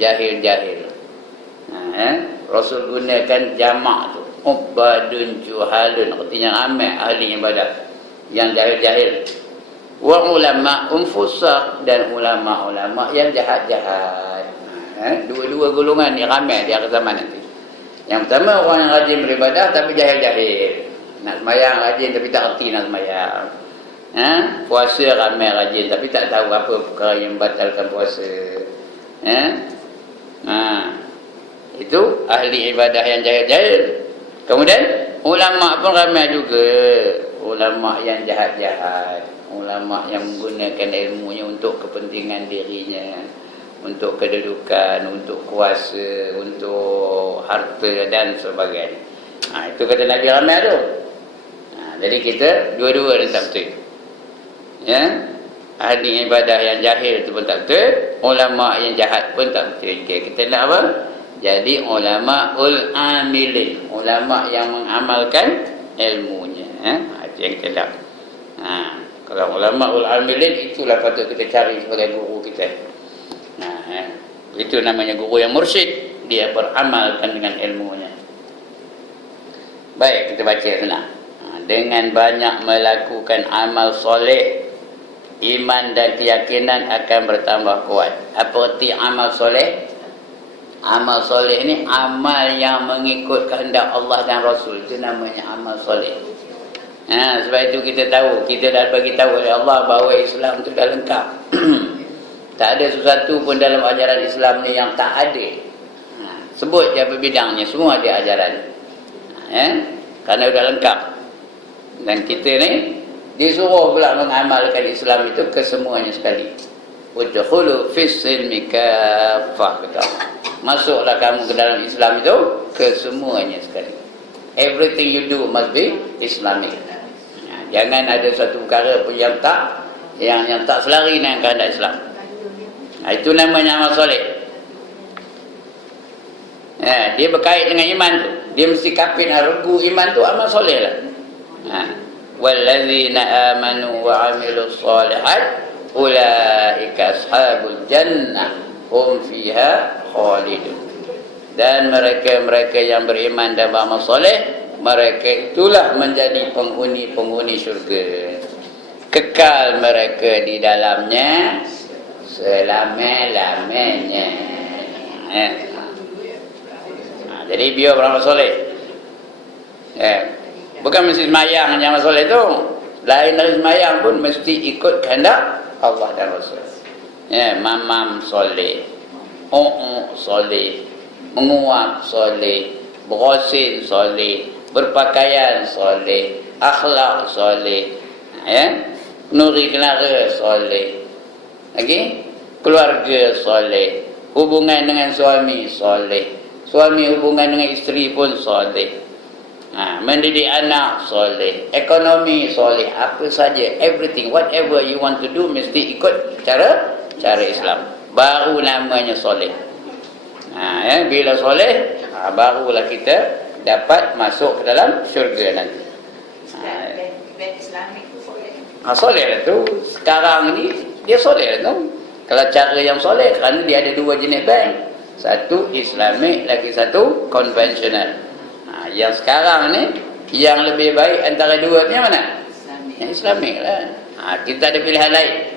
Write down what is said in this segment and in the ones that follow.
jahil-jahil. Rasul gunakan jamak tu, ubadun juhalun, artinya ramai ahli ibadah yang jahil-jahil. Wa ulama fusaq, dan ulama-ulama yang jahat-jahat. Dua-dua golongan ni ramai di akhir zaman nanti. Yang pertama, orang yang rajin beribadah tapi jahil-jahil. Nak sembahyang rajin tapi tak erti nak sembahyang. Puasa ramai rajin tapi tak tahu apa perkara yang membatalkan puasa. Itu ahli ibadah yang jahil-jahil. Kemudian ulama pun ramai juga. Ulama yang jahat-jahat, ulama yang menggunakan ilmunya untuk kepentingan dirinya, untuk kedudukan, untuk kuasa, untuk harta dan sebagainya. Itu kata Nabi ramai tu. Jadi kita dua-dua ni tak betul. Ahli ibadah yang jahil tu pun tak betul, ulama yang jahat pun tak betul. Kita nak apa? Jadi ulama amilin, ulama yang mengamalkan ilmunya. Itu yang kita nak. Kalau ulama amilin, itulah patut kita cari sebagai guru kita. Itu namanya guru yang mursyid, dia beramalkan dengan ilmunya. Baik, kita baca senang. Dengan banyak melakukan amal soleh, iman dan keyakinan akan bertambah kuat. Apa arti amal soleh? Amal soleh ni amal yang mengikut kehendak Allah dan Rasul. Itu namanya amal soleh. Sebab itu kita tahu, kita dah bagi tahu oleh Allah bahawa Islam itu dah lengkap. Tak ada sesuatu pun dalam ajaran Islam ni yang tak ada. Sebut je apa bidangnya, semua ada ajaran. Kerana dah lengkap. Dan kita ni disuruh pula mengamalkan Islam itu kesemuanya sekali. Udkhulu fis silmi kaffah, kata. Masuklah kamu ke dalam Islam itu kesemuanya sekali. Everything you do must be Islamic. Jangan ada satu perkara pun yang tak selari dengan kehendak Islam. Itu namanya amal soleh. Dia berkait dengan iman tu. Dia mesti kapit regu iman tu, amal soleh lah. Wallazina amanu wa amilus solihat ulaika ashabul jannah hum fiha khalidun. Dan mereka-mereka yang beriman dan beramal soleh, mereka itulah menjadi penghuni-penghuni syurga. Kekal mereka di dalamnya selama-lamanya. Jadi biar beramal soleh. Bukan mesti semayang yang amal soleh tu. Lain dari semayang pun mesti ikut kehendak Allah dan Rasul. Mamam soleh, soleh, menguap soleh, berosin soleh, berpakaian soleh, akhlak soleh, nuri kenara soleh, lagi keluarga soleh, hubungan dengan suami soleh, suami hubungan dengan isteri pun soleh, mendidik anak soleh, ekonomi soleh, apa saja, everything, whatever you want to do mesti ikut cara Islam, baru namanya soleh. Bila soleh, barulah kita dapat masuk ke dalam syurga nanti. Bank Islamik tu soleh. Soleh lah tu. Sekarang ni dia soleh lah tu. Kalau cara yang soleh, kerana dia ada dua jenis bank. Satu Islamik, lagi satu konvensional. Yang sekarang ni, yang lebih baik antara dua ni yang mana? Islamik. Yang Islamik lah. Kita ada pilihan lain.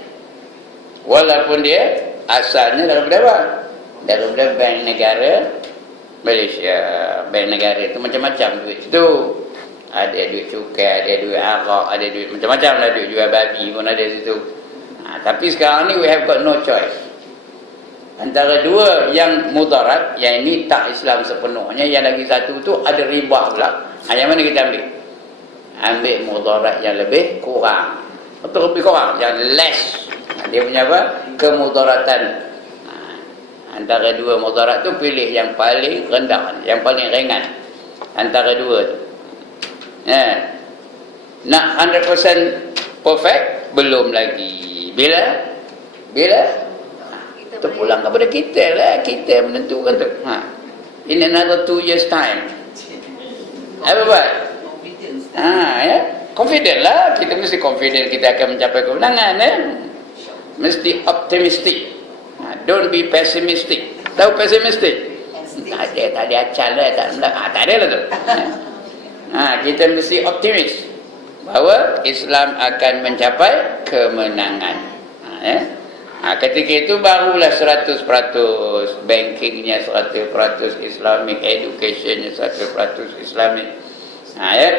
Walaupun dia asalnya daripada apa? Daripada bank negara Malaysia. Bank negara itu macam-macam duit itu. Ada duit cukai, ada duit arak, ada duit macam-macam lah, duit jual babi pun ada situ. Tapi sekarang ni we have got no choice. Antara dua yang mudarat, yang ini tak Islam sepenuhnya, yang lagi satu tu ada riba pula. Yang mana kita ambil? Ambil mudarat yang lebih kurang. Atau lebih kurang, yang less. Dia punya apa? Kemudaratan. Antara dua mudarat tu pilih yang paling rendah, yang paling ringan antara dua tu. Nak 100% perfect belum lagi. Bila terpulang kepada kita lah, kita menentukan tu. In another 2 years time. Apa buat? Confident lah. Kita mesti confident kita akan mencapai kemenangan. Mesti optimistic. Don't be pessimistic. Tahu pesimistik? Tak ada acal lah, tak ada lah tu. Kita mesti optimis bahawa Islam akan mencapai kemenangan. Ketika itu barulah 100% bankingnya 100% Islamic, educationnya 100% Islamic,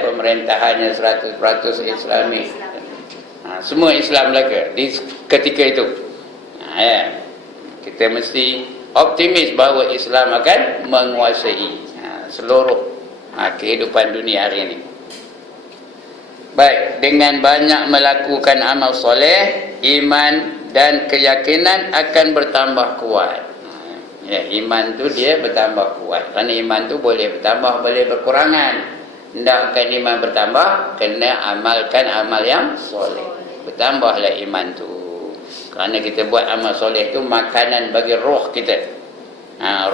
pemerintahannya 100% Islamic, semua Islam lagi di ketika itu. Kita mesti optimis bahawa Islam akan menguasai seluruh kehidupan dunia hari ini. Baik, dengan banyak melakukan amal soleh, iman dan keyakinan akan bertambah kuat. Iman tu dia bertambah kuat. Kerana iman tu boleh bertambah, boleh berkurangan. Hendakkan iman bertambah, kena amalkan amal yang soleh. Bertambahlah iman tu. Kerana kita buat amal soleh tu makanan bagi roh kita.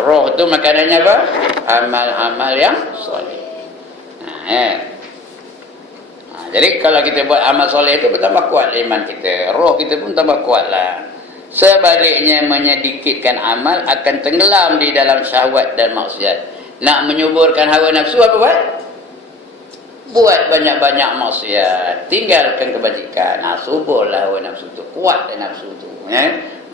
Roh tu makanannya apa? Amal-amal yang soleh. Jadi kalau kita buat amal soleh itu bertambah kuat iman kita, roh kita pun tambah kuatlah. Sebaliknya menyedikitkan amal akan tenggelam di dalam syahwat dan maksiat. Nak menyuburkan hawa nafsu apa buat? Buat banyak-banyak maksiat, tinggalkan kebajikan. Suburlah hawa nafsu tu, kuatlah nafsu tu.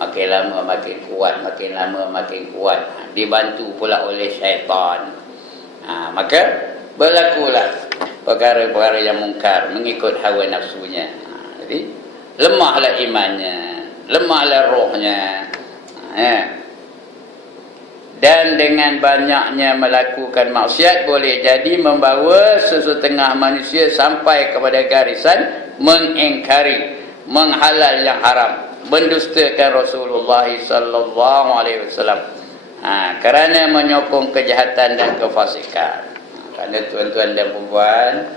Makin lama makin kuat, makin lama makin kuat. Dibantu pula oleh syaitan. Maka berlakulah perkara-perkara yang mungkar mengikut hawa nafsunya. Jadi lemahlah imannya, lemahlah rohnya. Dan dengan banyaknya melakukan maksiat boleh jadi membawa sesetengah manusia sampai kepada garisan mengingkari, menghalal yang haram, mendustakan Rasulullah sallallahu alaihi wasallam. Kerana menyokong kejahatan dan kefasikan. Kerana tuan-tuan dan puan,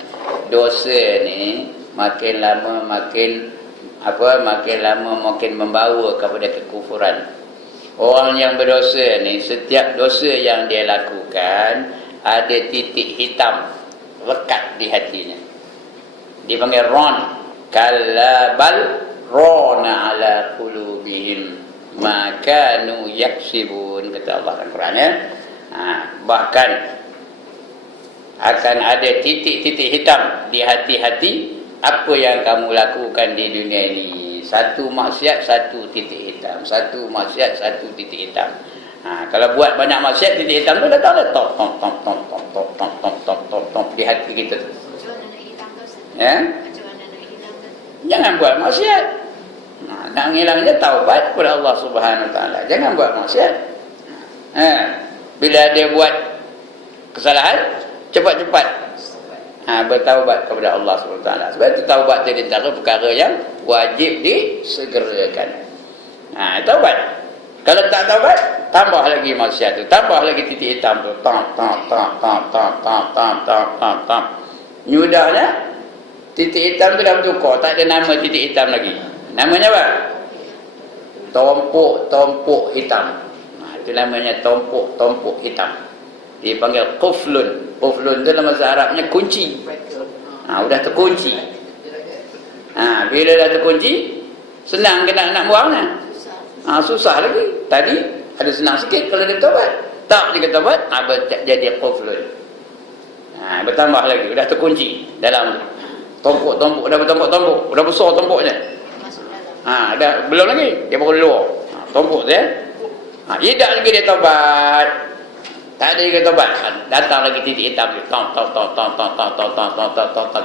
dosa ni makin lama makin membawa kepada kekufuran. Orang yang berdosa ni, setiap dosa yang dia lakukan ada titik hitam lekat di hatinya. Dipanggil ron. Kalla bal rona ala qulubihim ma kanu yaksibun, kata Allah dalam Quran ya. Bahkan akan ada titik-titik hitam di hati-hati apa yang kamu lakukan di dunia ini. Satu maksiat, satu titik hitam. Satu maksiat, satu titik hitam. Kalau buat banyak maksiat, titik hitam tu datang dah top di hati kita tu. Macam mana nak hilang tu? Ya? Macam mana nak hilang tu? Jangan buat maksiat. Nak ngilangnya taubat kepada Allah Subhanahu Wa Taala. Jangan buat maksiat. Bila dia buat kesalahan, cepat-cepat bertaubat kepada Allah SWT. Sebab itu taubat itu antara perkara yang wajib disegerakan. Taubat. Kalau tak taubat, tambah lagi maksiat tu, tambah lagi titik hitam tu, nyudahnya titik hitam tu dah bertukar, tak ada nama titik hitam lagi. Namanya apa? Tompok hitam. Itu namanya tompok hitam. Dipanggil quflun. Quflun tu dalam bahasa Arabnya kunci. Udah terkunci. Bila dah terkunci, senang ke nak buangnya? Susah lagi. Tadi ada senang sikit kalau dia tobat. Tak dia tobat, jadi quflun. Bertambah lagi, udah terkunci dalam tompok, dah bertompok-tompok, udah besar tompoknya. Dah belum lagi, dia baru luar. Tompok tu ya. Tidak lagi dia tobat. Tak ada juga tobat. Datang lagi titik hitam.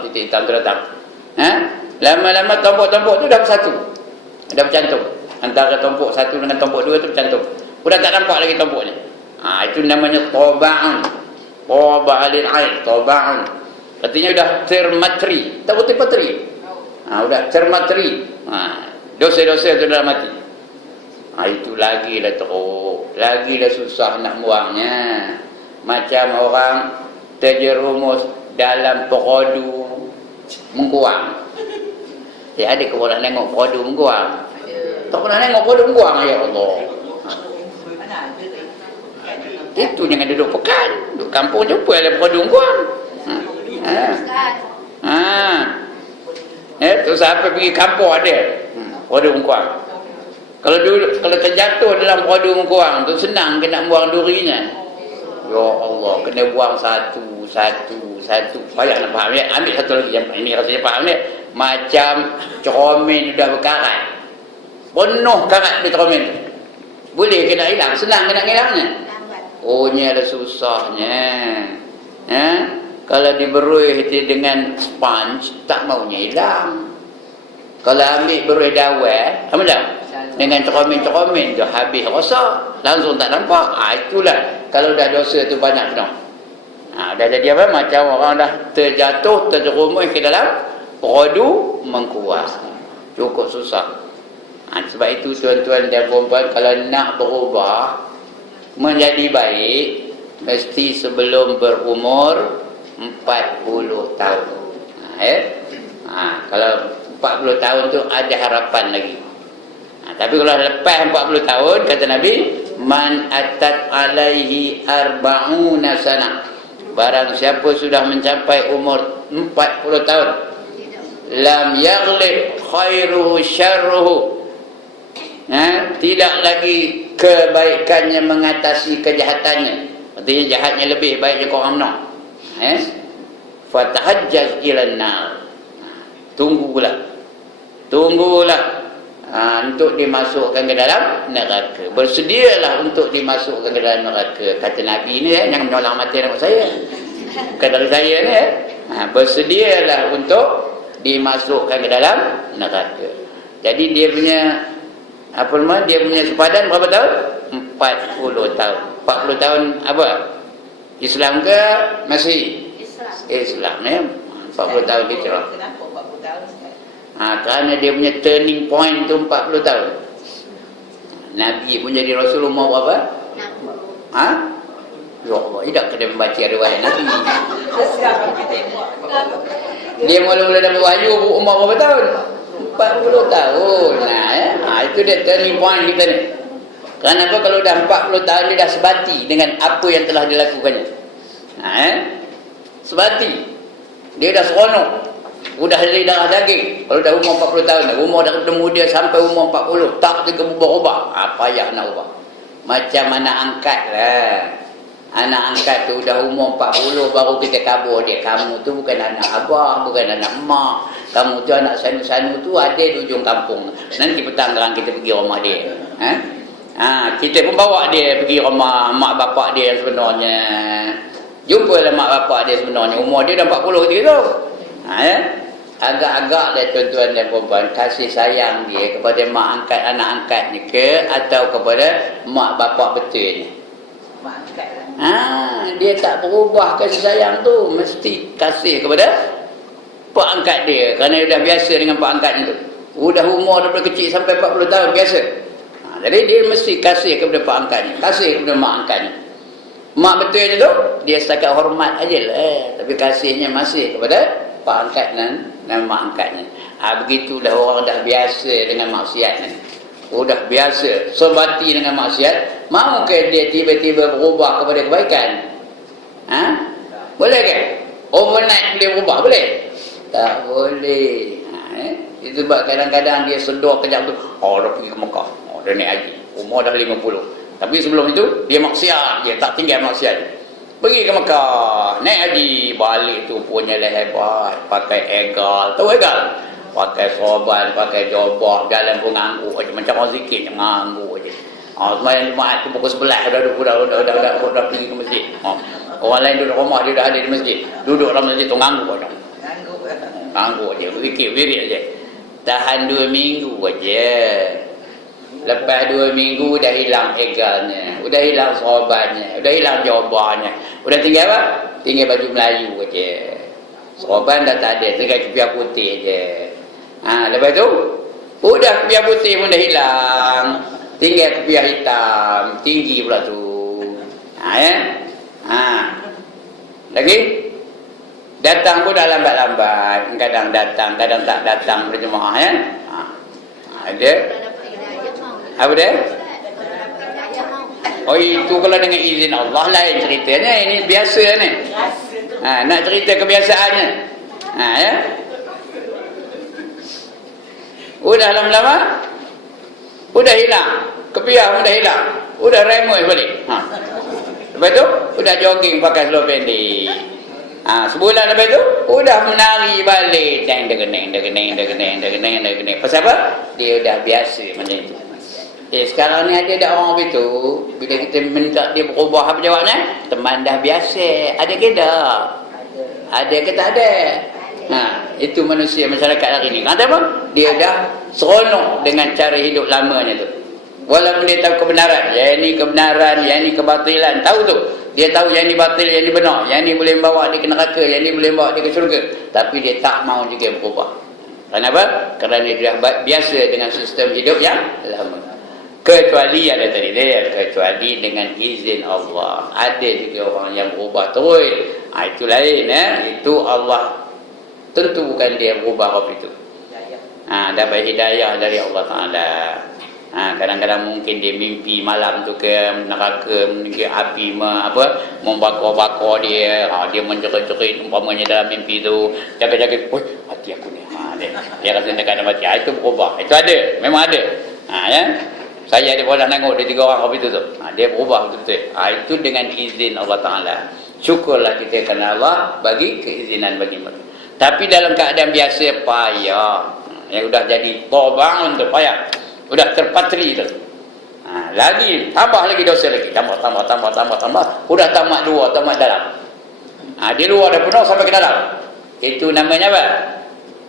Titik hitam tu datang. Lama-lama tompok-tompok tu dah bersatu. Dah bercantum. Antara tompok satu dengan tompok dua tu bercantum. Sudah tak nampak lagi tompoknya. Itu namanya toba'un. Toba'alil air. Toba'un. Artinya sudah termateri. Tak betul pateri. Sudah termateri. Dosa-dosa tu dalam mati. Itu lagilah teruk, lagilah susah nak buangnya. Macam orang terjerumus dalam perodu mengkuang. Ada ke pernah tengok perodu mengkuang? Tak pernah tengok perodu mengkuang, ya Allah. Itu jangan duduk pekan, duduk kampung jumpa ada perodu mengkuang. Tu sampai pergi kampung ada perodu mengkuang. Kalau terjatuh dalam peradu mengkuang tu senang ke nak buang durinya. Ya Allah, kena buang satu. Payah nak faham ni. Ambil satu lagi yang ini rasanya faham ni. Macam cermin dah berkarat. Penuh karat di cermin tu. Boleh ke nak hilang? Senang ke nak hilangnya? Oh, ni ada susahnya. Kalau diberui dengan sponge, tak maunya hilang. Kalau ambil berui dawai, apa dah? Dengan cermin-cermin tu habis rosak, langsung tak nampak. Itulah kalau dah dosa tu banyak penuh. Dah jadi apa? Macam orang dah terjatuh, terjerumus ke dalam peradu mengkuas. Cukup susah. Sebab itu tuan-tuan dan puan-puan, kalau nak berubah menjadi baik, mesti sebelum berumur 40 tahun. Kalau 40 tahun tu ada harapan lagi. Tapi kalau lepas 40 tahun, kata Nabi, man atat alaihi arba'una sana, barang siapa sudah mencapai umur 40 tahun, lam yaghlib khairuhu syarruhu, tidak lagi kebaikannya mengatasi kejahatannya. Artinya jahatnya lebih, baiknya korang menang. Fatahajjaz ilan nar, tunggulah untuk dimasukkan ke dalam neraka. Bersedialah untuk dimasukkan ke dalam neraka. Kata Nabi ni, jangan menolak mati anak saya, bukan dari saya ni. Bersedialah untuk dimasukkan ke dalam neraka. Jadi dia punya dia punya sepadan berapa tahun? 40 tahun. 40 tahun apa? Islam ke masih? Islam ya. 40 tahun hijrah. Kenapa 40 tahun? Kerana dia punya turning point tu 40 tahun. Nabi pun jadi Rasul umur berapa? 60. Ya Allah, tidak kena membaca riwayat Nabi. Dia mula-mula dapat wahyu umur berapa tahun? 40 tahun. Itu dia turning point kita ni. Kenapa? Kalau dah 40 tahun dia dah sebati dengan apa yang telah dilakukannya. Sebati. Dia dah seronok. Udah dari darah daging. Kalau dah umur 40 tahun, umur dah muda sampai umur 40, tak juga berubah-ubah. Payah nak ubah. Macam anak angkat lah. Anak angkat tu dah umur 40 baru kita kabur dia. Kamu tu bukan anak abah, bukan anak mak. Kamu tu anak sanu-sanu tu ada di ujung kampung. Nanti petang terang kita pergi rumah dia. Kita pun bawa dia pergi rumah mak bapak dia yang sebenarnya. Jumpalah mak bapak dia sebenarnya. Umur dia dah 40 ketika tu. Agak-agak dia tuan-tuan dan puan-puan, kasih sayang dia kepada mak angkat, anak angkat ni ke, atau kepada mak bapak betul ni? Mak angkat lah. Dia tak berubah kasih sayang tu. Mesti kasih kepada pak angkat dia, kerana dia dah biasa dengan pak angkat tu. Udah umur daripada kecil sampai 40 tahun biasa. Jadi dia mesti kasih kepada pak angkat ni, kasih kepada mak angkat ni. Mak betul tu dia setakat hormat aje lah, tapi kasihnya masih kepada pak angkat dan mak angkatnya. Begitulah orang dah biasa dengan maksiat ni. Dah biasa sebati dengan maksiat, mau ke dia tiba-tiba berubah kepada kebaikan? Boleh ke? Overnight boleh berubah? Boleh? Tak boleh. Itu sebab kadang-kadang dia sedar kejap tu, dah pergi ke Mekah, dah naik haji, umur dah 50. Tapi sebelum itu dia maksiat, dia tak tinggal maksiat. Pergi ke Mekah, naik haji, balik tu punya lah hebat, pakai egal, tahu egal? Pakai sorban, pakai jobak, jalan pun ngangguk aja, macam orang zikir ngangguk aja. Sembahyang Jumaat tu pukul 11 dah pergi ke masjid. Orang lain duduk rumah, dia dah ada di masjid, duduk dalam masjid tu ngangguk aja. Ngangguk aja, wirid aja. Tahan 2 minggu aja. Lepas 2 minggu dah hilang egalnya, udah hilang sorbannya, udah hilang jawabanya, udah tinggal apa? Tinggal baju Melayu aja. Sorban dah tak ada, tinggal kepiah putih aja. Lepas tu udah kepiah putih pun dah hilang, tinggal kepiah hitam, tinggi pula tu. Lagi datang pun dah lambat-lambat, kadang datang, kadang tak datang berjemaah ya. Ada apa dia? Oh, itu kalau dengan izin Allah lain ceritanya. Ini biasa ni. Nak cerita kebiasaannya. Ya. Udah lama-lama Udah hilang. Kepiah udah hilang. Udah remoi balik. Lepas tu, udah jogging pakai seluar pendek. Sebulan lepas tu, udah menari balik. Deng. Pasal apa? Dia udah biasa macam itu. Sekarang ni ada orang begitu. Bila kita minta dia berubah apa jawabnya? Teman dah biasa. Ada ke tak? Ada ke tak ada? Itu manusia masyarakat hari ni. Kata apa? Dia dah seronok dengan cara hidup lamanya tu. Walaupun dia tahu kebenaran, yang ini kebenaran, yang ini kebatilan, tahu tu. Dia tahu yang ini batil, yang ini benar, yang ini boleh membawa dia ke neraka, yang ini boleh membawa dia ke syurga. Tapi dia tak mau juga berubah. Kenapa? Kerana dia dah biasa dengan sistem hidup yang lama. Kecuali ada tadi dia, kecuali dengan izin Allah. Ada juga orang yang berubah terus. Itu lain. Itu Allah tentu bukan dia berubah waktu itu. Dapat hidayah dari Allah Ta'ala. Kadang-kadang mungkin dia mimpi malam tu ke neraka, mungkin api membakar-bakar dia. Dia menjerit-jerit umpamanya dalam mimpi tu. Jaga-jaga, hati aku ni. Dia rasa dekat dalam hati. Itu berubah. Itu ada. Memang ada. Ya. Saya ada pernah tengok dia 3 orang habis tu. Dia berubah betul-betul. Itu dengan izin Allah Ta'ala. Syukurlah kita kerana Allah bagi keizinan bagi mereka. Tapi dalam keadaan biasa payah. Yang sudah jadi tobangun tu payah. Sudah terpatri tu. Lagi tambah lagi dosa lagi. Tambah. Sudah tamat luar, tamat dalam. Dia luar dah penuh sampai ke dalam. Itu namanya apa?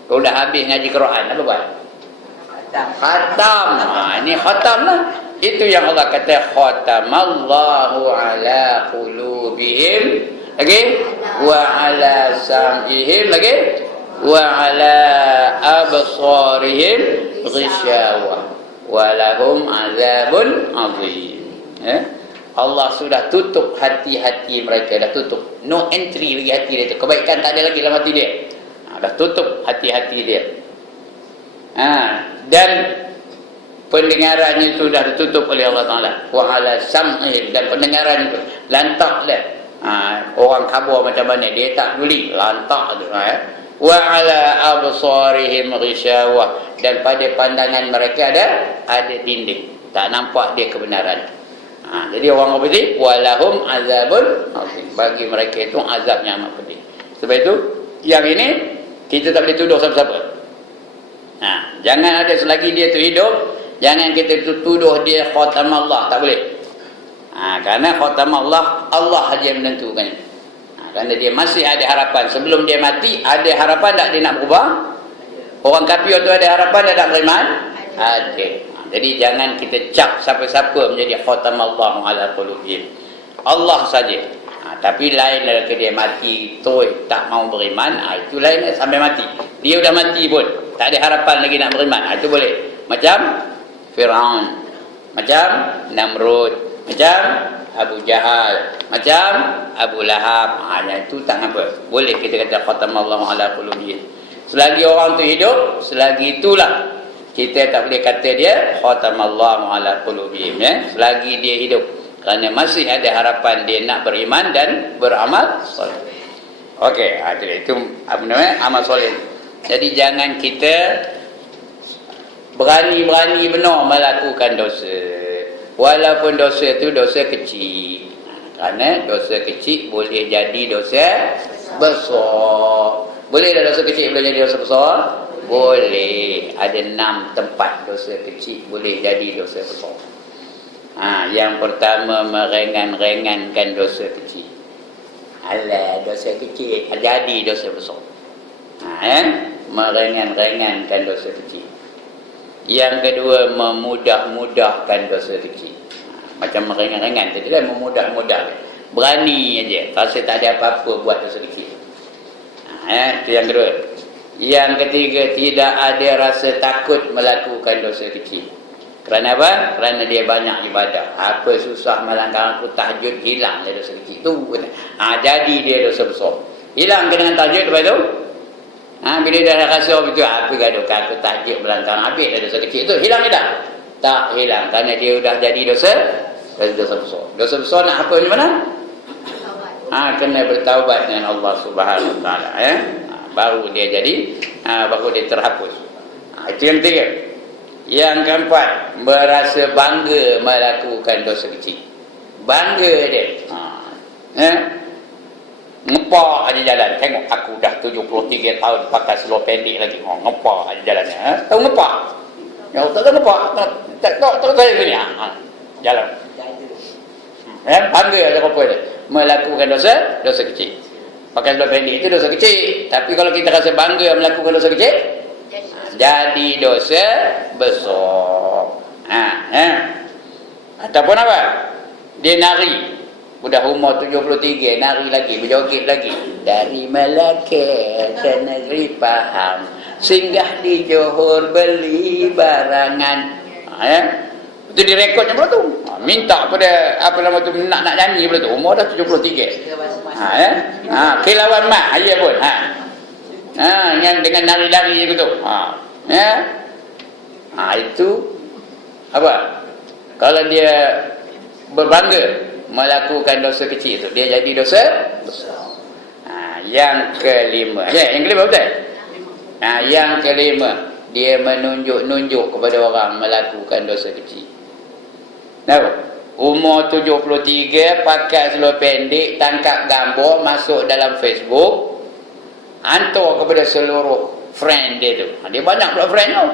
Sudah habis ngaji Quran. Apa buat? Khatam. Ini khatam lah. Itu yang Allah kata khatamallahu ala qulubihim. Lagi wa ala sam'ihim. Lagi wa ala absarihim ghishawah wa lahum azabun azim. Allah sudah tutup hati-hati mereka. Dah tutup. No entry lagi hati dia tu. Kebaikan tak ada lagi dalam hati dia. Dah tutup hati-hati dia. Dan pendengarannya itu sudah ditutup oleh Allah Ta'ala. Wa ala sam'ihim. Dan pendengaran itu lantak dah. Orang kabur macam mana dia tak peduli, lantak tu. Wa ala absarihim ghishawah. Dan pada pandangan mereka ada dinding, tak nampak dia kebenaran. Jadi orang apa tadi? Walahum azabun azim. Bagi mereka itu azabnya amat pedih. Sebab itu yang ini kita tak boleh tuduh siapa-siapa. Jangan ada selagi dia tu hidup, jangan kita tuduh dia khatam Allah, tak boleh. Kerana khatam Allah, Allah saja yang menentukan. Kerana dia masih ada harapan. Sebelum dia mati, ada harapan tak dia nak berubah? Orang kafir tu ada harapan tak beriman? Ada. Jadi jangan kita cap siapa-siapa menjadi khatam Allah ala qulubihim. Allah saja. Tapi lain dari dia mati terus tak mau beriman, itu lain sampai mati. Dia sudah mati pun tak ada harapan lagi nak beriman. Itu boleh. Macam Firaun, macam Namrud, macam Abu Jahal, macam Abu Lahab. Itu tak apa. Boleh kita kata khatamallahu ala qulubihim. Selagi orang tu hidup, selagi itulah kita tak boleh kata dia khatamallahu ala qulubihim. Selagi dia hidup. Kerana masih ada harapan dia nak beriman dan beramal soleh. Okey, itu apa namanya? Amal soleh. Jadi jangan kita berani-berani benar melakukan dosa. Walaupun dosa itu dosa kecil. Kerana dosa kecil boleh jadi dosa besar. Boleh dah dosa kecil boleh jadi dosa besar? Boleh. Ada 6 tempat dosa kecil boleh jadi dosa besar. Yang pertama, meringan-ringankan dosa kecil. Alah, dosa kecil jadi dosa besar. Meringan-ringankan dosa kecil. Yang kedua, memudah-mudahkan dosa kecil. Macam meringan-ringan tadi kan, memudah-mudahkan. Berani aja, rasa tak ada apa-apa buat dosa kecil. Itu yang kedua. Yang ketiga, tidak ada rasa takut melakukan dosa kecil. Kerana apa? Kerana dia banyak ibadah. Apa susah malangkan aku tahajud, hilang dia dosa kecil tu. Jadi dia dosa besar. Hilang ke dengan tahajud lepas tu? Bila dah rasa begitu, apa gaduh aku tahajud malangkan habis dah dosa kecil tu. Hilang ke tak? Tak hilang. Kerana dia dah jadi dosa besar. Dosa besar nak apa di mana? Kena bertaubat dengan Allah Subhanahu Wa Taala. Baru dia jadi, baru dia terhapus. Itu yang ketiga. Yang keempat, merasa bangga melakukan dosa kecil. Bangga dia. Ngepak aja jalan. Tengok aku dah 73 tahun pakai seluar pendek lagi. Ngepak aja jalannya. Tahu ngepak? Ya, tak ngepak. Tak saya gini. Jalan. Bangga ada apa dia? Melakukan dosa kecil. Pakai seluar pendek itu dosa kecil. Tapi kalau kita rasa bangga melakukan dosa kecil, jadi dosa besar. Ataupun apa? Dia nari. Sudah umur 73, nari lagi, berjoget lagi. Dari Melaka ke negeri Pahang, singgah di Johor beli barangan. Itu direkodnya pula tu. Minta pada apa nama tu, nak nyanyi pula tu. Umur dah 73. Kilauan mak ayah pun. Yang dengan nari-nari gitu. Itu apa? Kalau dia berbangga melakukan dosa kecil itu, dia jadi dosa besar. Yang kelima, yang kelima betul? Yang kelima, dia menunjuk-nunjuk kepada orang melakukan dosa kecil. Tahu? Umur 73, pakai seluar pendek, tangkap gambar, masuk dalam Facebook, hantar kepada seluruh friend dia tu. Dia banyak pula friend tu.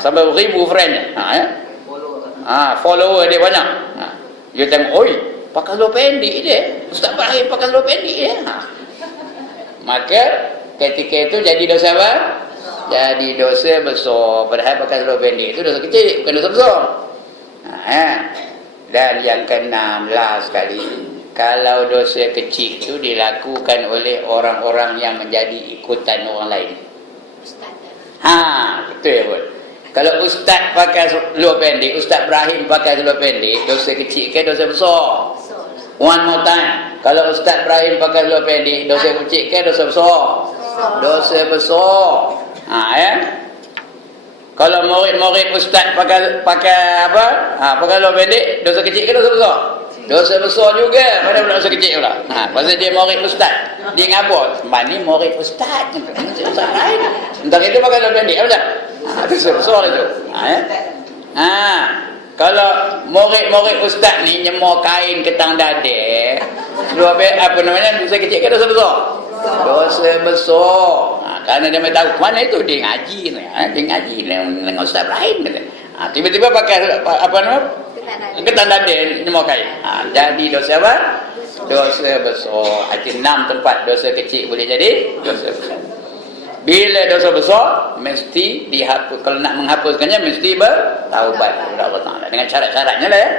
Sampai 1000 friend dia. Follower dia banyak. Dia tengok, oi, pakai seluar pendek dia. Ustaz Ibrahim pakai seluar pendek dia. Maka ketika itu jadi dosa apa? Jadi dosa besar. Padahal pakai seluar pendek itu dosa kecil, bukan dosa besar. Dan yang keenam, last sekali, kalau dosa kecil itu dilakukan oleh orang-orang yang menjadi ikutan orang lain. Betul ya pun. Kalau ustaz pakai seluar pendek, Ustaz Ibrahim pakai seluar pendek, dosa kecil ke dosa besar? One more time. Kalau Ustaz Ibrahim pakai seluar pendek, dosa kecil ke dosa besar? Dosa besar. Kalau murid-murid ustaz pakai apa? Pakai seluar pendek, dosa kecil ke dosa besar? Dosa besar juga. Mana pula dosa kecil pula? Pasal dia murid ustaz. Dia ngabur. Mana murid ustaz? Ustaz lain. Entah itu pakai seluar pendek, apa tak? Dosa besar itu. Kalau murid-murid ustaz ni nyemur kain ketang dada, seluar apa namanya, dosa kecil ke dosa besar? Dosa besar. Kerana dia tahu mana itu dia ngaji ni. Dia ngaji dengan Ustaz Ibrahim. Tiba-tiba pakai apa nama? Ketang dada nyemur kain. Jadi dosa apa? Dosa besar. Ada 6 tempat dosa kecil boleh jadi dosa besar. Bila dosa besar, mesti dihapus. Kalau nak menghapuskannya, mesti bertaubat kepada Allah Ta'ala. Dengan syarat-syaratnya lah ya.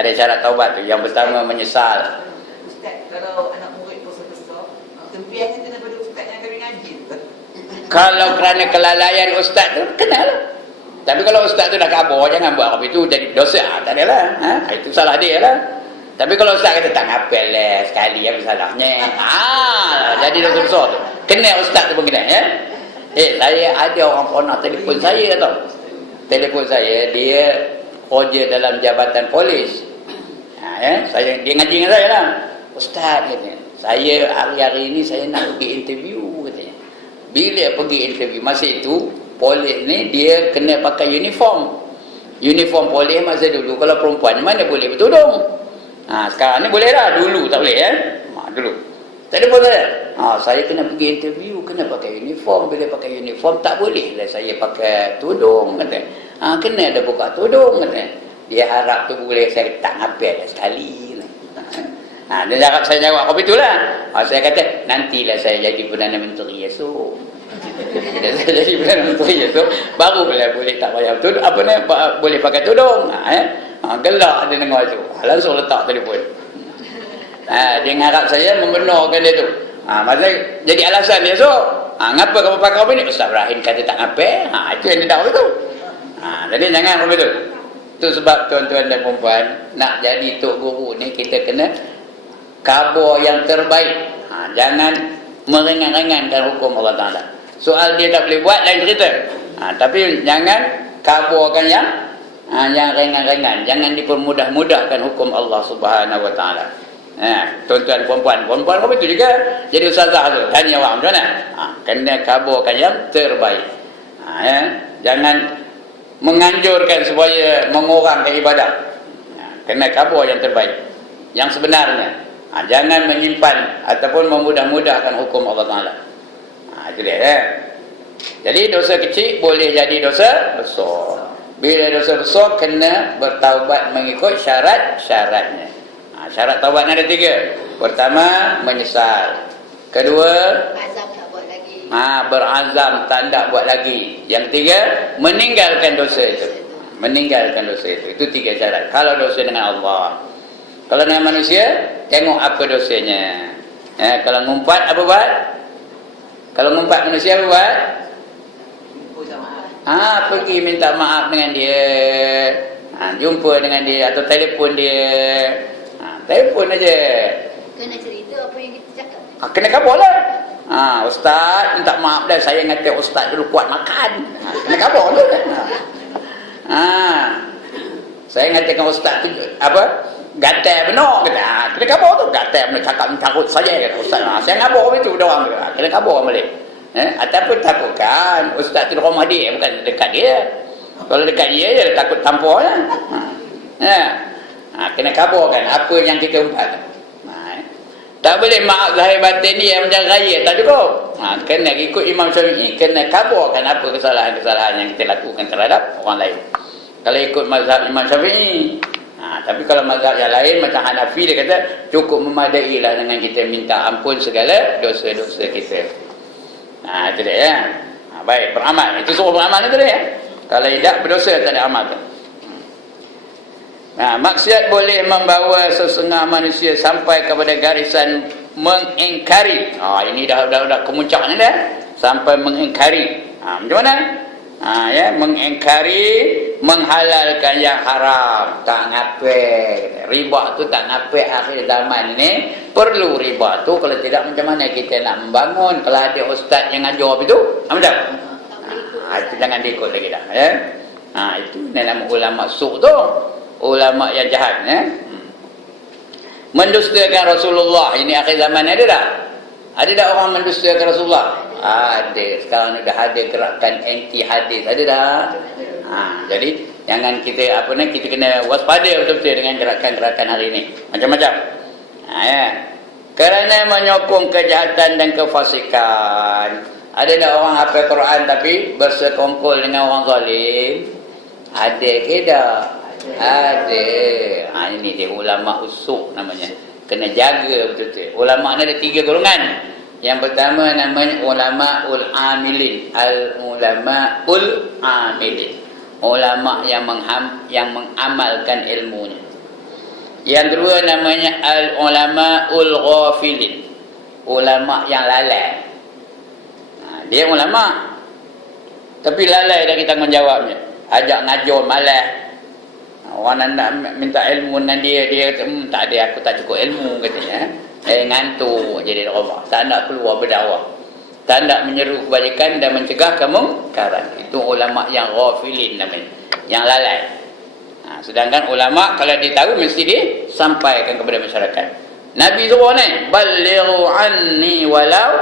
Ada syarat taubat tu. Yang pertama, menyesal. Ustaz, kalau anak murid dosa besar, tempiannya kena pada ustaz yang kami ngaji. Kalau kerana kelalaian ustaz tu, kenalah. Tapi kalau ustaz tu dah kabur, jangan buat apa itu jadi dosa. Tak adalah. Itu salah dia lah. Tapi kalau ustaz kata, tak ngapel lah, sekali apa salahnya. Jadi dosa besar tu. Kena ustaz tu pun kena ya. Saya ada orang pernah telefon saya tau. Telefon saya, dia kerja dalam jabatan polis. Dia ngaji dengan saya lah. Ustaz katanya, saya hari-hari ni saya nak pergi interview katanya. Bila pergi interview, masa itu polis ni dia kena pakai uniform. Uniform polis masa dulu, kalau perempuan mana boleh bertudung. Sekarang ni boleh dah, dulu tak boleh ya. Dulu telefon saya kena pergi interview, kena pakai uniform. Bila pakai uniform tak boleh lah saya pakai tudung kata. Kena ada buka tudung kata. Dia harap tu boleh saya tak ngapel sekali. Dia harap saya jawab apa itulah. Saya kata nantilah saya jadi Perdana Menteri esok. Bila saya jadi Perdana Menteri esok, baru boleh tak payah tudung, apa ni, boleh pakai tudung. Gelak dia dengar tu. Langsung letak telefon. Dia harap saya membenarkan dia tu. Masa jadi alasan dia so. Ngapa kamu pakai apa ni? Ustaz Ibrahim kata tak ngapa. Itu yang dia dah betul. Jadi jangan apa betul. Itu sebab tuan-tuan dan puan, nak jadi tok guru ni kita kena kabar yang terbaik. Jangan meringan-ringankan hukum Allah Ta'ala. Soal dia tak boleh buat lain cerita. Tapi jangan kabarkan yang ringan-ringan. Jangan dipermudah-mudahkan hukum Allah Subhanahu Wa Ta'ala. Tuan-tuan puan-puan apa itu juga jadi ustazah tu tanya orang macam mana. Kena kabarkan yang terbaik. Jangan menganjurkan supaya mengurangkan ibadah. Kena kabur yang terbaik, yang sebenarnya. Jangan menyimpan ataupun memudah-mudahkan hukum Allah Ta'ala. Itu dia ya. Jadi dosa kecil boleh jadi dosa besar. Bila dosa besar, kena bertaubat mengikut syarat-syaratnya. Syarat taubat ada 3. Pertama, menyesal. Kedua, Azam tak buat lagi. berazam tak nak buat lagi. Yang ketiga, meninggalkan dosa itu. Meninggalkan dosa itu. Itu 3 syarat. Kalau dosa dengan Allah. Kalau dengan manusia, tengok apa dosanya. Kalau ngumpat, apa buat? Kalau ngumpat manusia, apa buat? Jumpa jamaah. Pergi minta maaf dengan dia. Jumpa dengan dia atau telefon dia. Telefon aja. Kena cerita apa yang kita cakap. Kena kabur lah. Ustaz minta maaf dah, saya kata ustaz dulu kuat makan. Kena kabur tu kan. Saya ngatakan ustaz tu apa? Gatal benar kata. Kena kabur tu. Gatal benar cakap takut saya kata ustaz. Saya ngabur begitu dah orang. Kena kabur balik. Ataupun takutkan ustaz tu rumah dia, bukan dekat dia. Kalau dekat dia je takut tampar lah. Kena kaburkan apa yang kita umpat. Tak boleh maaf zahir batin dia macam raya, tak cukup. Kena ikut Imam Syafi'i, kena kaburkan apa kesalahan-kesalahan yang kita lakukan terhadap orang lain. Kalau ikut mazhab Imam Syafi'i. Tapi kalau mazhab yang lain macam Hanafi, dia kata cukup memadailah dengan kita minta ampun segala dosa-dosa kita. Itu dia ya. Baik, beramal. Itu suruh beramal itu dia. Kalau tidak berdosa tak ada amal tu. Maksiat boleh membawa sesengah manusia sampai kepada garisan mengingkari. Ini dah kemuncaknya dah. Sampai mengingkari. Macam mana? Mengingkari, menghalalkan yang haram. Tak ngapai. Riba tu tak ngapai akhir zaman ni. Perlu riba tu. Kalau tidak macam mana kita nak membangun. Kalau ada ustaz yang ajar itu, macam? Itu jangan diikut lagi dah. Itu dalam ulama suq tu. Ulama yang jahat. Mendustakan Rasulullah. Ini akhir zaman ada tak? Ada tak orang mendustakan Rasulullah? Ada. Sekarang dah ada gerakan anti hadis. Ada tak? Jadi jangan kita kita kena waspada betul-betul dengan gerakan-gerakan hari ini. Macam-macam. Kerana menyokong kejahatan dan kefasikan. Ada tak orang hafal Quran tapi bersekongkol dengan orang zalim? Ada ke tak? Ada. Ini dia ulama usuk namanya. Kena jaga betul-betul. Ulama ni ada 3 golongan. Yang pertama namanya ulama-ul amilin. Al-ulama-ul amilin. Ulama yang mengamalkan ilmunya. Yang kedua namanya al-ulama-ul ghafilin. Ulama yang lalai. Dia ulama tapi lalai dari tanggungjawabnya. Ajak ngajar malas. Orang nak minta ilmu dengan dia kata, tak ada, aku tak cukup ilmu katanya. Ngantuk jadi rumah. Tak nak keluar berdakwah. Tak nak menyeru kebajikan dan mencegah kemungkaran. Itu ulama yang ghafilin namanya. Yang lalai. Sedangkan ulama kalau dia tahu mesti dia sampaikan kepada masyarakat. Nabi suruh ni, balighu anni walau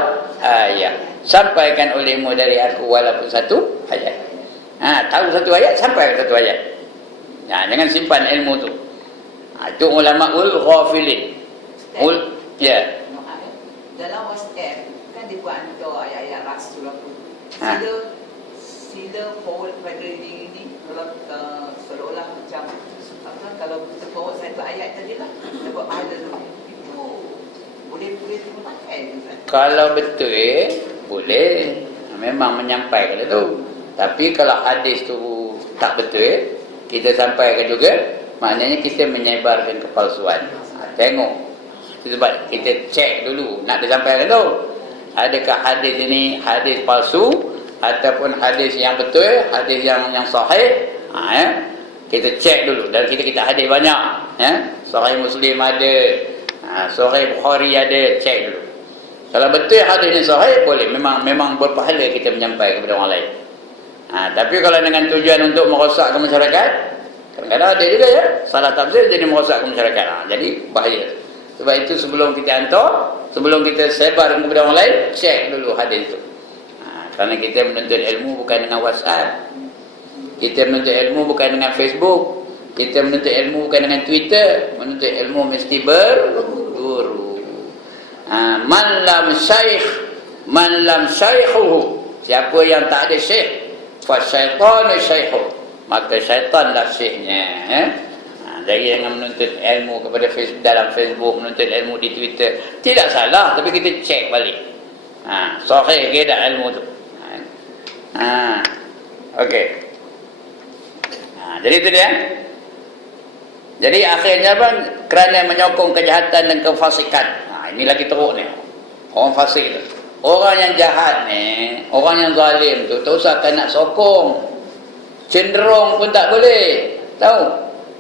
ayat. Sampaikan olehmu dari aku walaupun 1 ayat. Tahu 1 ayat, sampaikan 1 ayat. Jangan simpan ilmu tu. Itu ulama-ul ghafilin. Dalam WhatsApp kan dia buat hantar ayat-ayat Rasul aku. Sila forward pada diri ni kalau seolah-olah macam kalau kita forward 1 ayat tadi lah kita buat pahala tu. Itu boleh dipakai kan? Kalau betul boleh. Memang menyampaikan itu. Tapi kalau hadis tu tak betul, kita sampaikan juga, maknanya kita menyebarkan kepalsuan. Tengok. Sebab kita cek dulu nak disampaikan tu. Adakah hadis ini hadis palsu ataupun hadis yang betul, hadis yang sahih. Kita cek dulu. Dan kita hadis banyak. Sahih Muslim ada, Sahih Bukhari ada, cek dulu. Kalau betul hadis ini sahih, boleh. Memang berpahala kita menyampaikan kepada orang lain. Tapi kalau dengan tujuan untuk merosakkan masyarakat, kadang-kadang ada juga ya, salah tafsir jadi merosakkan masyarakat. Jadi bahaya. Sebab itu sebelum kita hantar, sebelum kita sebar kepada orang lain, cek dulu hadis itu. Kerana kita menuntut ilmu bukan dengan WhatsApp. Kita menuntut ilmu bukan dengan Facebook. Kita menuntut ilmu bukan dengan Twitter. Menuntut ilmu mesti berguru. Man lam syaikhuhu, siapa yang tak ada syekh, fa syaitanu syaikhuhu, maka syaitanlah syekhnya. Jadi jangan menuntut ilmu kepada Facebook, dalam Facebook, menuntut ilmu di Twitter. Tidak salah, tapi kita cek balik. Sahih ke tak ilmu tu? Okey. Jadi itu dia. Jadi akhirnya apa? Kerana menyokong kejahatan dan kefasikan. Ini lagi teruk ni. Orang fasik tu. Orang yang jahat ni, orang yang zalim tu, tak usah nak sokong. Cenderung pun tak boleh. Tahu?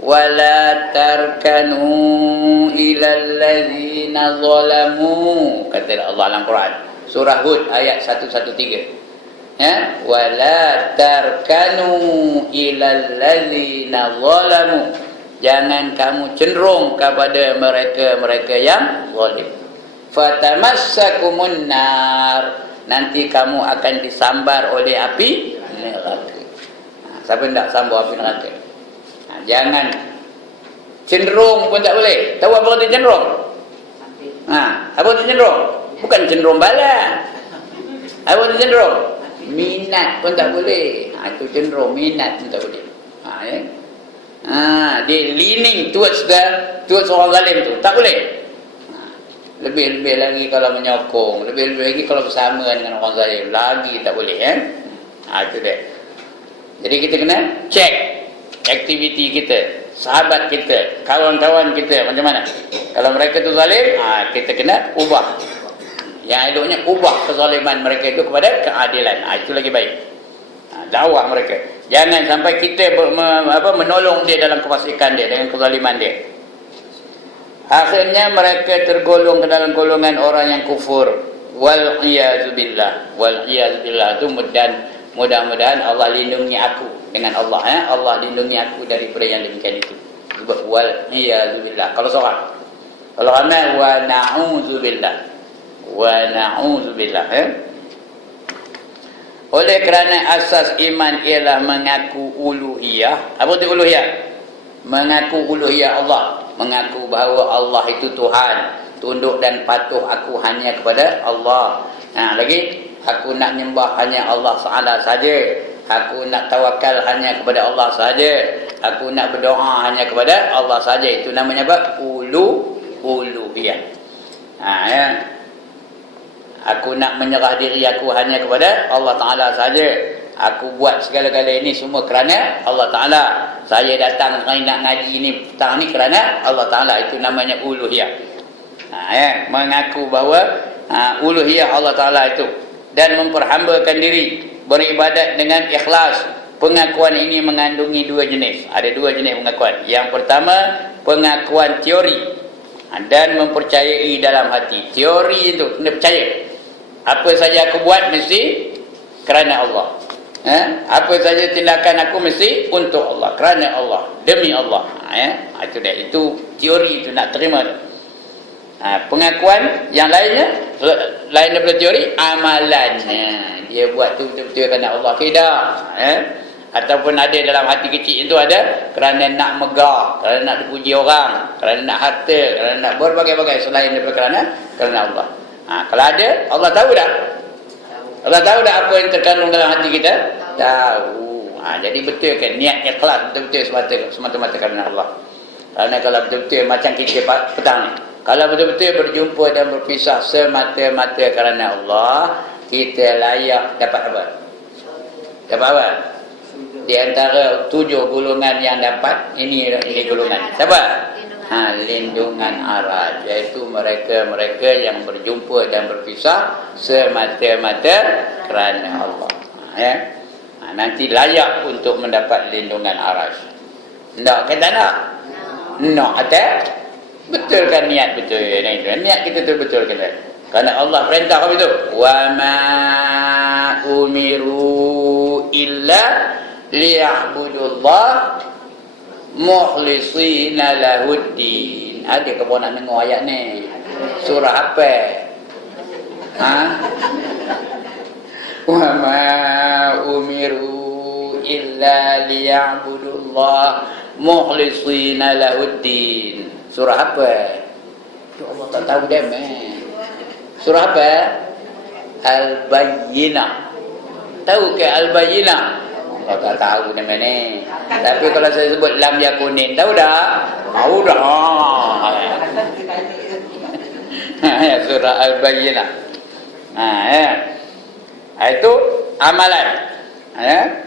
Wala tarkanu ilal ladzina zalamu, kata Allah dalam Quran. Surah Hud ayat 113. Ya, wala tarkanu ilal ladzina zalamu. Jangan kamu cenderung kepada mereka-mereka yang zalim. Fatamassakumun nar, nanti kamu akan disambar oleh api neraka. Siapa nak sambar api neraka? Jangan cenderung pun tak boleh. Tahu apa kata cenderung? Apa kata cenderung? Bukan cenderung bala. Apa kata cenderung? Minat pun tak boleh. Itu cenderung, minat pun tak boleh. Dia leaning towards orang zalim tu. Tak boleh. Lebih-lebih lagi kalau menyokong, lebih-lebih lagi kalau bersama dengan orang zalim, lagi tak boleh. Itu dia. Jadi kita kena check aktiviti kita, sahabat kita, kawan-kawan kita macam mana. Kalau mereka tu zalim, kita kena ubah. Yang eloknya ubah kezaliman mereka itu kepada keadilan. Itu lagi baik. Dakwah mereka. Jangan sampai kita menolong dia dalam kefasikan dia, dengan kezaliman dia. Akhirnya mereka tergolong ke dalam golongan orang yang kufur. Wal iyazubillah. Wal iyazubillah itu mudah-mudahan Allah lindungi aku dengan Allah. Allah lindungi aku daripada yang demikian itu. Sebab wal iyazubillah. Kalau seorang, kalau ramai wa na'udzubillah. Wa na'udzubillah. Oleh kerana asas iman ialah mengaku uluhiyah. Apa itu uluhiyah? Mengaku uluhiyah Allah. Mengaku bahawa Allah itu Tuhan, tunduk dan patuh aku hanya kepada Allah. Lagi, aku nak nyembah hanya Allah Taala saja. Aku nak tawakal hanya kepada Allah saja. Aku nak berdoa hanya kepada Allah saja. Itu namanya apa? Uluhiyah. Aku nak menyerah diri aku hanya kepada Allah Taala saja. Aku buat segala-gala ini semua kerana Allah Ta'ala. Saya datang hari nak ngaji ini petang ni kerana Allah Ta'ala. Itu namanya uluhiyah. Mengaku bahawa uluhiyah Allah Ta'ala itu. Dan memperhambakan diri, beribadat dengan ikhlas. Pengakuan ini mengandungi dua jenis. Ada dua jenis pengakuan. Yang pertama, pengakuan teori. Dan mempercayai dalam hati. Teori itu kena percaya. Apa saja aku buat mesti kerana Allah. Apa saja tindakan aku mesti untuk Allah, kerana Allah, demi Allah. Itu dia. Itu teori itu nak terima. Pengakuan yang lainnya, lain daripada teori, amalannya. Dia buat tu betul-betul kerana Allah. Tidak. Ataupun ada dalam hati kecil itu ada kerana nak megah, kerana nak dipuji orang, kerana nak harta, kerana nak berbagai-bagai selain daripada kerana Allah. Kalau ada, Allah tahu tak? Allah tahu tak apa yang terkandung dalam hati kita? Tahu. Jadi betul kan niat ikhlas betul-betul semata-mata kerana Allah. Kerana kalau betul-betul macam kita petang ni, kalau betul-betul berjumpa dan berpisah semata-mata kerana Allah, kita layak dapat apa? Dapat apa? Di antara 7 golongan yang dapat, ini golongan. Siapa? Lindungan araj, iaitu mereka-mereka yang berjumpa dan berpisah semata-mata kerana Allah. Nanti layak untuk mendapat lindungan araj. Nak ke tak nak? Nak atau? Betulkan niat betul. Niat kita tu betul kena. Kerana Allah perintah apa itu? Wa ma umiru illa liya'budullah mukhlisina lahuddin. Ada ke nak dengar ayat ni? Surah apa? Wa ma umiru illa liya'budullah mukhlishina lahuddin. Surah apa? Allah tak tahu dia surah apa? Al-Bayyinah. Tahu ke Al-Bayyinah? Allah tak tahu nama ni. Tapi kalau saya sebut lam yakunin, tahu dah? Tahu dah. Surah Al-Bayyinah. Itu amalan.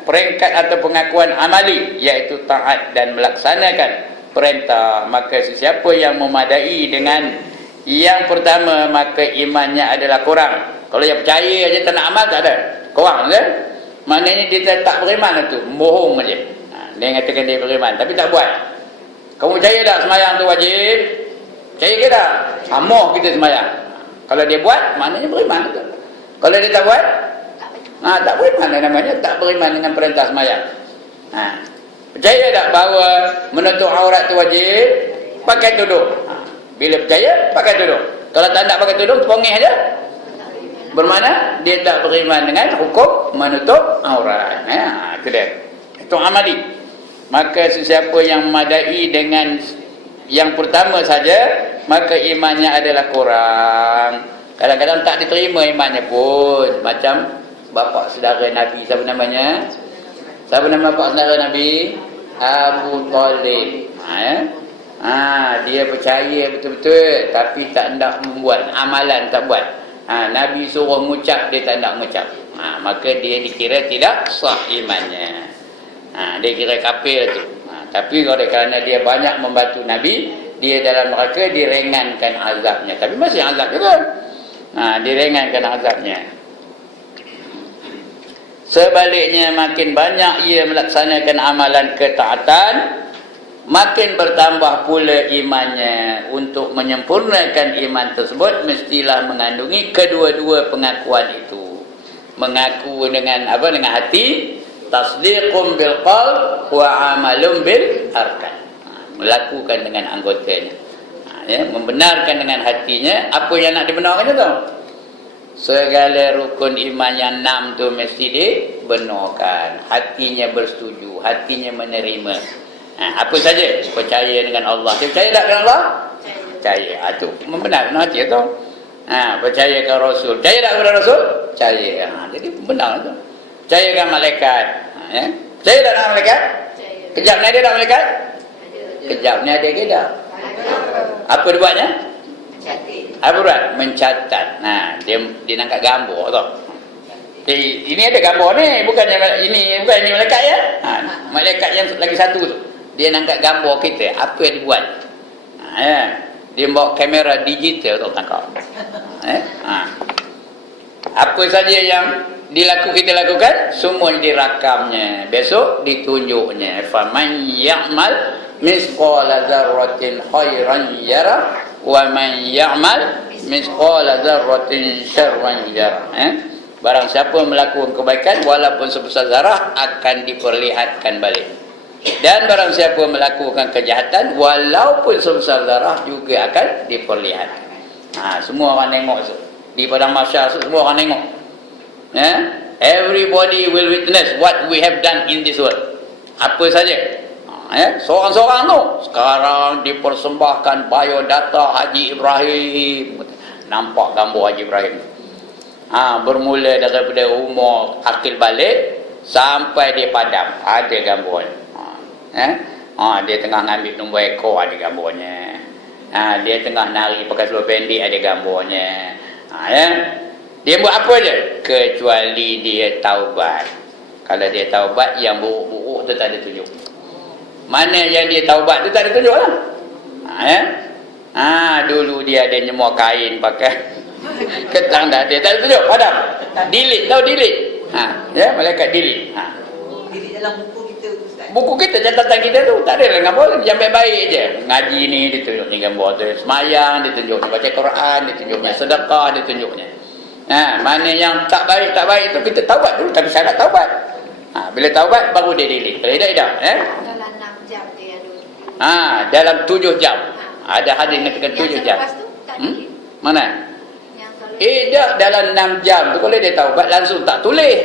Peringkat atau pengakuan amali, iaitu taat dan melaksanakan perintah. Maka sesiapa yang memadai dengan yang pertama, maka imannya adalah kurang. Kalau yang percaya aja tak nak amal, tak ada, kurang kan? Maknanya dia tak beriman tu, bohong aja. Dia katakan dia beriman tapi tak buat. Kamu percaya tak sembahyang tu wajib? Percaya ke tak? Amoh kita sembahyang. Kalau dia buat, maknanya beriman tu. Kalau dia tak buat, tak beriman namanya, tak beriman dengan perintah sembahyang. Percaya tak bahawa menutup aurat tu wajib? Pakai tudung. Bila percaya, pakai tudung. Kalau tak nak pakai tudung, pongeh aja. Bermakna dia tak beriman dengan hukum menutup aurat. Itu dia. Itu amali. Maka sesiapa yang memadai dengan yang pertama saja, maka imannya adalah kurang. Kadang-kadang tak diterima imannya pun. Macam bapa saudara Nabi, siapa namanya? Siapa nama bapa saudara Nabi? Abu Talib. Dia percaya betul-betul tapi tak hendak membuat amalan, tak buat. Nabi suruh mengucap, dia tak nak mengucap. Maka dia dikira tidak sah imannya. Dia kira kafir tu. Tapi kerana dia banyak membantu Nabi, dia dalam neraka diringankan azabnya. Tapi masih azab juga. Diringankan azabnya. Sebaliknya, makin banyak ia melaksanakan amalan ketaatan, makin bertambah pula imannya. Untuk menyempurnakan iman tersebut, mestilah mengandungi kedua-dua pengakuan itu. Mengaku dengan apa? Dengan hati, tasdiqum bil qalb wa amalum bil arkan. Melakukan dengan anggotanya. Membenarkan dengan hatinya apa yang nak dibenarkan itu. Segala rukun iman yang 6 tu mesti dibenarkan. Hatinya bersetuju, hatinya menerima. Apa saja, percaya dengan Allah. Dia percaya tak dengan Allah? Percaya. Itu membenarkan hati tu. Percaya ke Rasul. Percaya tak kepada Rasul? Percaya. Jadi benar tu. Percaya kan malaikat. Percaya tak dengan malaikat? Kejap ni ada tak malaikat? Kejap ni ada ke tak? Apa dia buatnya? Apa buat? Mencatat. Dia nak kat gambar tau. Ini ada gambar ni, bukannya ini malaikat ya? Malaikat yang lagi satu tu. Dia nak kat gambar kita, apa yang dia buat. Dia bawa kamera digital tu tangkap. Apa saja yang kita lakukan, semua dirakamnya. Besok ditunjuknya. Faman ya'mal misqala dzarratin khairan yara wa man ya'mal misqala dzarratin syarran yara. Barang siapa melakukan kebaikan walaupun sebesar zarah, akan diperlihatkan balik. Dan barang siapa melakukan kejahatan walaupun sebesar zarah, juga akan diperlihatkan. Semua orang tengok tu. Di padang mahsyar semua orang tengok. Everybody will witness what we have done in this world. Apa saja. Seorang-seorang tu sekarang dipersembahkan biodata Haji Ibrahim. Nampak gambar Haji Ibrahim. Bermula daripada umur akil balik sampai dia padam, ada gambarnya. Dia tengah ngambil nombor ekor, ada gambarnya. Dia tengah nari pakai seluar pendek, ada gambarnya. Dia buat apa je? Kecuali dia taubat. Kalau dia taubat, yang buruk-buruk tu tak ada tunjuk. Mana yang dia taubat tu tak ada tunjuk lah. Dulu dia ada nyemua kain pakai ketang dah, dia tak ada tunjuk, padam. Delete, tahu delete? Malaikat delete. Delete dalam buku kita tu, Ustaz. Buku kita, catatan kita tu tak ada dengan gambar, yang baik-baik je. Ngaji ni ditunjuknya gambar tu, semayang ditunjuknya, baca Quran ditunjuknya, sedekah ditunjuknya. Mana yang tak baik tu kita taubat dulu, tapi syarat taubat. Bila taubat baru dia delete. Kalau tidak. Dalam 6 jam dia dulu. Dalam 7 jam. Ada hadis mengatakan 7 jam. Lepas tu tak delete. Mana? Yang kalau Dalam 6 jam tu kalau dia taubat langsung tak tulis.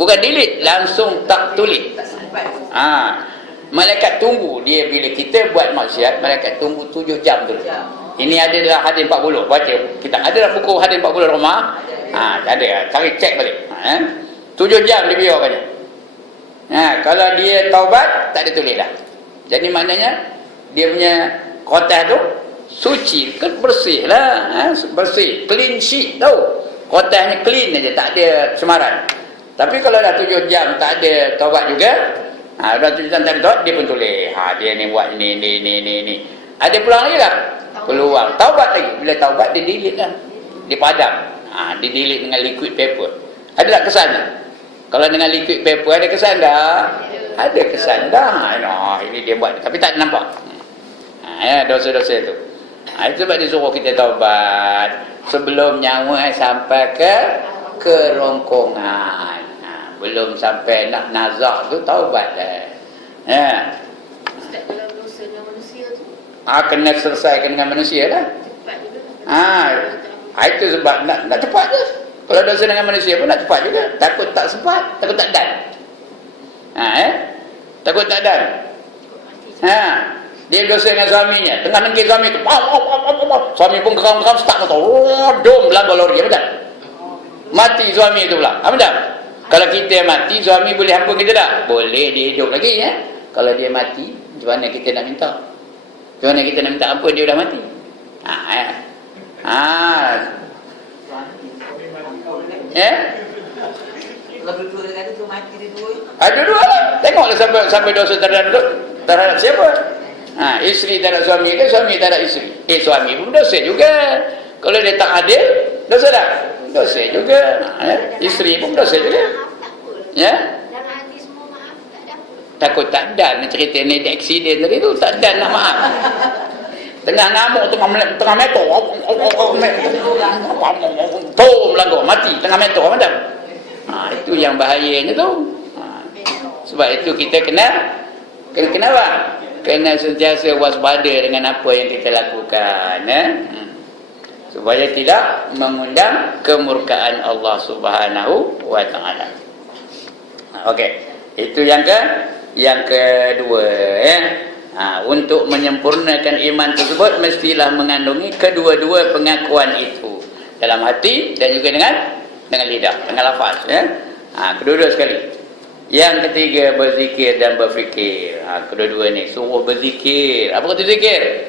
Bukan delete, langsung tak tulis. Malaikat tunggu dia bila kita buat maksiat, malaikat tunggu 7 jam dulu. Ini ada dalam hadis 40. Baca kita ada dalam buku hadis 40 rumah. Ada. Cari cek balik. 7 jam dia biarkannya. Kalau dia taubat tak ditulis dah. Jadi maknanya dia punya kotak tu suci, bersih lah. Bersih, clean sheet tau. Kotaknya clean aja, tak ada cemaran. Tapi kalau dah 7 jam tak ada taubat juga, dah 7 jam tak ada taubat, dia pun tulis. Dia ni buat ni. Ada peluang lagi tak? Peluang. Taubat lagi. Bila taubat dia delete kan. Dia padam. Dia delete dengan liquid paper. Ada tak kesan tak? Kalau dengan liquid paper ada kesan tak? Ada kesan dah. Ini dia buat. Tapi tak nampak. Dosa-dosa tu. Itu sebab dia suruh kita taubat sebelum nyawa sampai ke kerongkongan. Belum sampai nak nazak tu taubat dah. Ustaz, kalau dosa dengan manusia tu Kena selesaikan dengan manusia lah. cepat juga. Itu sebab nak cepat je. Kalau dosa dengan manusia pun nak cepat juga. Takut tak sempat, takut tak dan. Takut tak dan. Dia dosa dengan suaminya, tengah nengki suami tu, suami pun geram-geram, start kata, dom belakang lori, betul? Mati suami itu pula, betul? Kalau kita mati, suami boleh ampun kita tak? Boleh, dia hidup lagi. Kalau dia mati, macam mana kita nak minta? Macam mana kita nak minta ampun, dia dah mati? Kalau berdua kata tu mati dia dua. Dua lah. Tengoklah sampai dosa terhadap siapa? Isteri tak ada suami ke, suami tak ada isteri? Suami pun dosa juga. Kalau dia tak adil, dosa tak? Dosa juga. Isteri pun dosa juga. Dalam hati semua maaf, tak ada apa. Takut tak dan. Cerita ni di aksiden tadi tu, tak dan nak maaf. Tengah ngamuk, tengah meto. Melanggar, mati tengah meto, macam. Itu yang bahayanya tu. Sebab itu kita kena apa? Kena sentiasa waspada dengan apa yang kita lakukan, supaya tidak mengundang kemurkaan Allah Subhanahu wa taala. Okey, itu yang kedua, untuk menyempurnakan iman tersebut mestilah mengandungi kedua-dua pengakuan itu dalam hati dan juga dengan lidah, dengan lafaz, kedua-dua sekali. Yang ketiga, berzikir dan berfikir. Kedua-dua ni suruh berzikir. Apa kata zikir?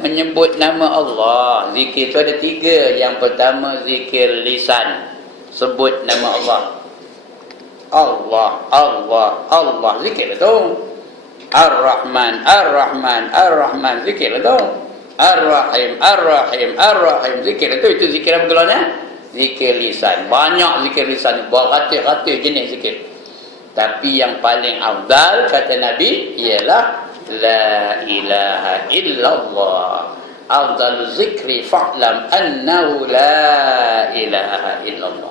Menyebut nama Allah. Zikir tu ada 3. Yang pertama zikir lisan, sebut nama Allah. Allah, Allah, Allah, zikir tu. Ar-Rahman, Ar-Rahman, Ar-Rahman, zikir tu. Ar-Rahim, Ar-Rahim, Ar-Rahim, zikir tu. Itu zikir apa gelarnya? Zikir lisan. Banyak zikir lisan, beratus-ratus jenis zikir. Tapi yang paling afdal kata Nabi ialah la ilaha illallah. Afdal zikri fa'lam annahu la ilaha illallah.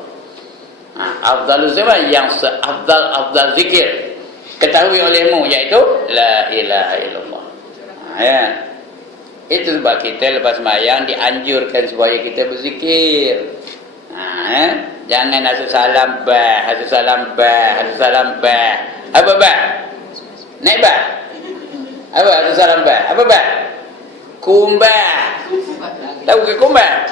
Afdal zikri yang seafdal zikir ketahui olehmu iaitu la ilaha illallah. Itu sebab kita lepas sembahyang dianjurkan supaya kita berzikir. Jangan asal salam bah, asal salam bah, asal salam bah. Apa bah? Naik bah? Apa asal salam bah? Apa bah? Kumbah. Tahu ke kumbah?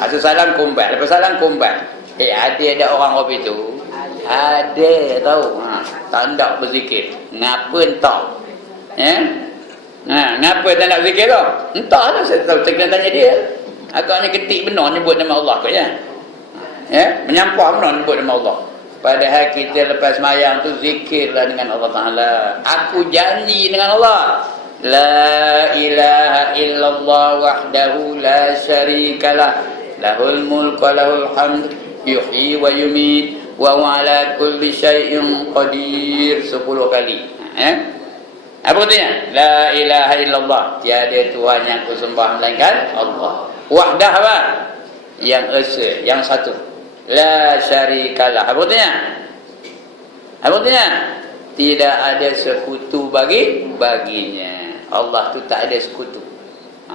Asal salam kumbah, lepas salam kumbah. Ada orang kopi tu. Ada tahu. Tak nak berzikir. Ngapa entah? Ngapa tak nak berzikir tu? Entahlah, saya tahu, saya kena tanya dia. Agaknya ketik benar nyebut nama Allah ke ya? Menyampah benar nyebut nama Allah. Padahal kita lepas sembahyang tu zikirlah dengan Allah Ta'ala. Aku janji dengan Allah, la ilaha illallah wahdahu la syarikalah, lahul mulku wa lahul hamd, yuhyi wa yumit, wa huwa ala kulli syai'in qadir, 10 kali. Apa katanya? La ilaha illallah, tiada Tuhan yang kusembah melainkan Allah. Wahdah apa? Yang esa, yang satu. La syarikalah. Apa katanya? Apa katanya? Tidak ada sekutu baginya. Allah tu tak ada sekutu.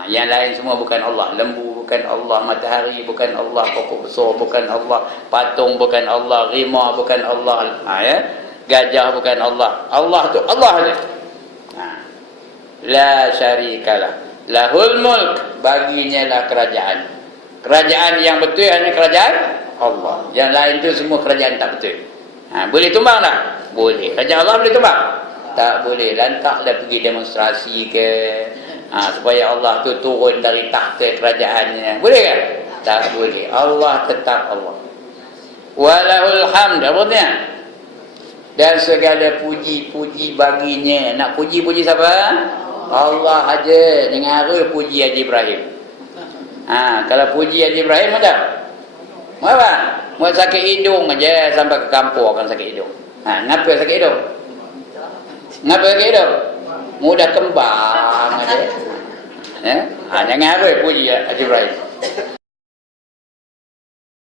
Yang lain semua bukan Allah. Lembu bukan Allah, matahari bukan Allah, pokok besar bukan Allah, patung bukan Allah, rimau bukan Allah. Gajah bukan Allah. Allah tu Allah je. Ha. La syarikalah. Lahul mulk, baginya lah kerajaan. Kerajaan yang betul hanya kerajaan Allah. Yang lain tu semua kerajaan tak betul. Ha, boleh tumbang tak? Boleh. Kerajaan Allah boleh tumbang? Tak boleh. Lantaklah pergi demonstrasi ke, supaya Allah tu turun dari takhta kerajaannya. Boleh kan? Tak boleh. Allah tetap Allah. Walahul hamd. Apa artinya? Dan segala puji-puji baginya. Nak puji-puji siapa? Allah aja. Dengar puji Haji Ibrahim. Kalau puji Haji Ibrahim ada? Mau apa? Mau sakit hidung aja sampai ke kampung akan sakit hidung. Ngapa sakit hidung? Ngapa sakit hidung? Mudah kembang aja. Jangan apa puji Haji Ibrahim.